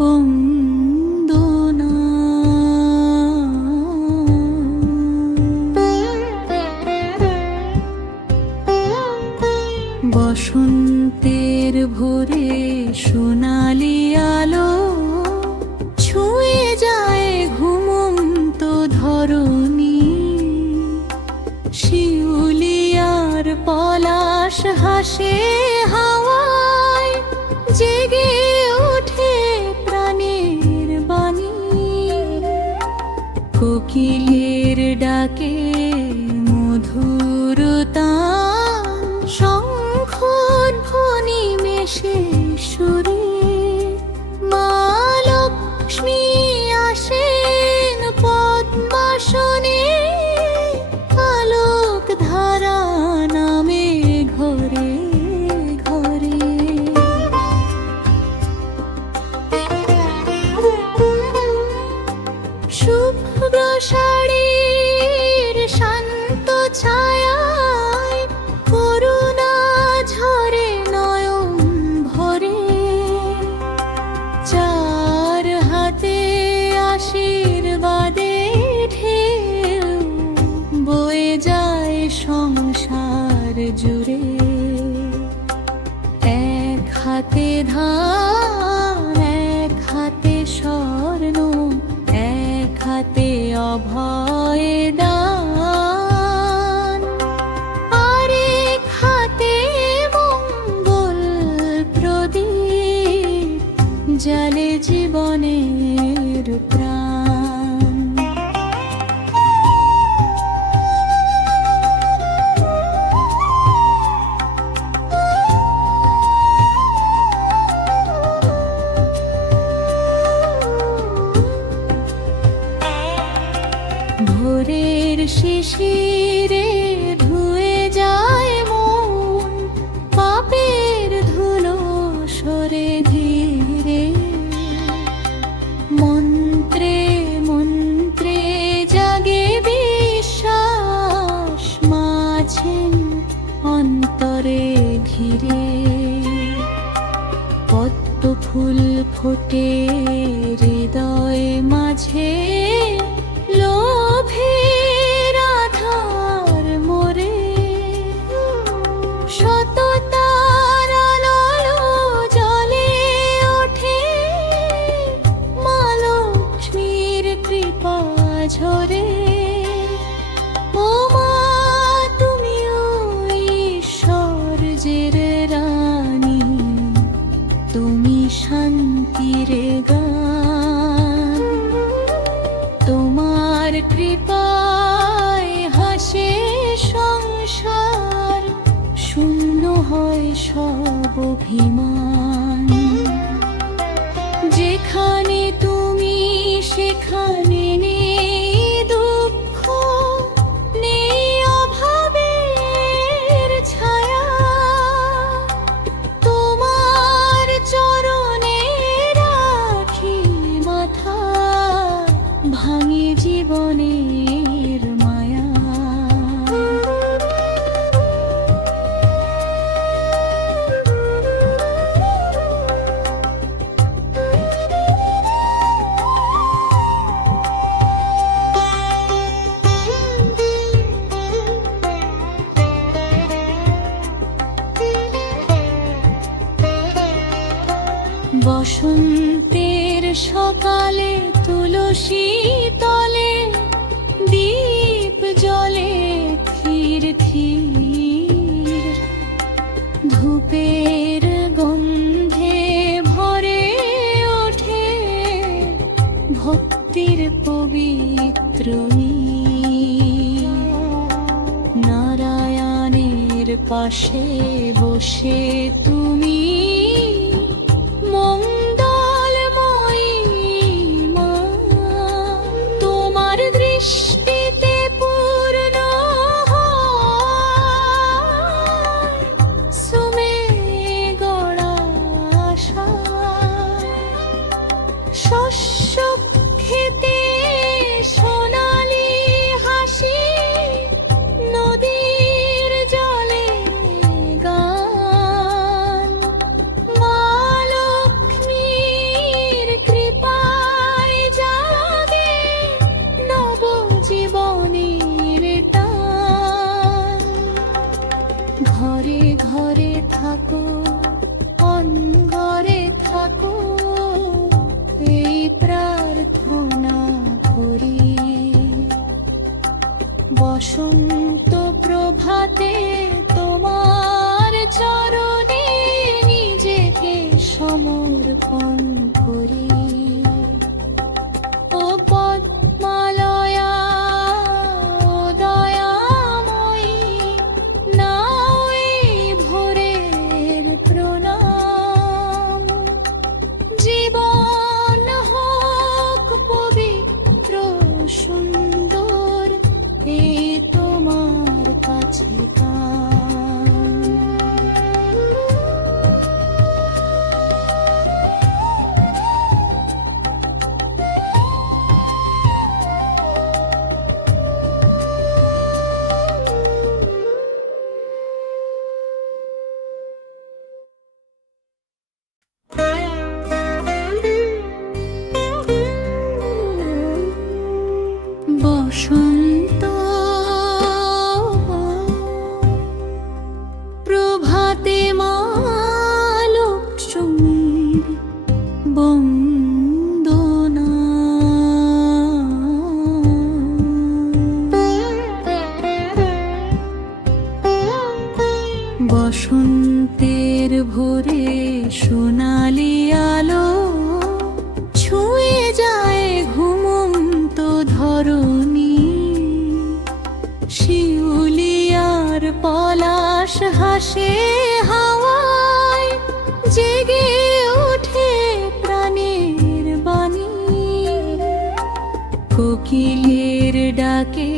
বন্দনা। বসন্তের ভোরে সোনালি আলো ছুঁয়ে যায় ঘুমন্ত ধরণী। শিউলিয়ার পলাশ হাসে হাওয়ায়, জেগে ওঠে প্রাণের বাণী। কোকিলের ডাকে মধুরতা, শঙ্খধ্বনি মেশে সুরে। মা লক্ষ্মী আসেন পদ্মাসনে, আলোক ধারা নামে ঘরে ঘরে। শুভ্র শাড়ির শান্ত ছায়ায় করুণা ঝরে নয়ন ভরে। চার হাতে আশীর্বাদে ঢেউ বয়ে যায় সংসার জুড়ে। এক হাতে ধান, এক হাতে স্বর্ণ, এক হাতে অভয় দান, আরেক হাতে মঙ্গল প্রদীপ জ্বালে জীবনের প্রাণ। ভোরের শিশিরে ধুয়ে যায় মন, পাপের ধুলো সরে ধীরে। মন্ত্রে মন্ত্রে জাগে বিশ্বাস, মাঝেন অন্তরে ঘিরে। পদ্ম ফুল ফোটে হৃদয় মাঝে, লোভের আধার মোরে। সততার আলো জ্বলে ওঠে, মা লক্ষ্মীর কৃপা ঝরে। ও মা তুমিও ঈশ্বরের রানী, তুমি শান্তির গান। তোমার কৃপায় হাসে সংসার, শূন্য হয় সব অভিমান। যেখানে তুমি সেখানে নেই দুঃখ, নেই অভাবের ছায়া। তোমার চরণে রাখি মাথা, ভাঙে জীবনের মায়া। বসন্তের সকালে তুলসী তলে দীপ জ্বলে ধীর ধীর। ধূপের গন্ধে ভরে ওঠে ভক্তির পবিত্র নীর। নারায়ণের পাশে বসে তুমি মঙ্গলময়ী মা। তোমার দৃষ্টিতে পূর্ণ হয় সুমেগড়া আশা। শস্য খেতে সোনালি হাসি, নদীর জলে গান। মা লক্ষ্মীর কণ্ঠরে ও পদ্মালয়া ও দয়াময়ী নাও এই ভোরের প্রণাম জীবন হোক পবিত্র সুন্দর এ তোমার কাছে বসন্ত প্রভাতে মা লক্ষ্মীর বন্দনা বসন্তের ভোরে সোনালি আলো ছুঁয়ে যায় ঘুমন্ত ধরণী শিউলিয়ার পলাশ হাসে হাওয়ায় জেগে ওঠে প্রাণের বাণী কোকিলের ডাকে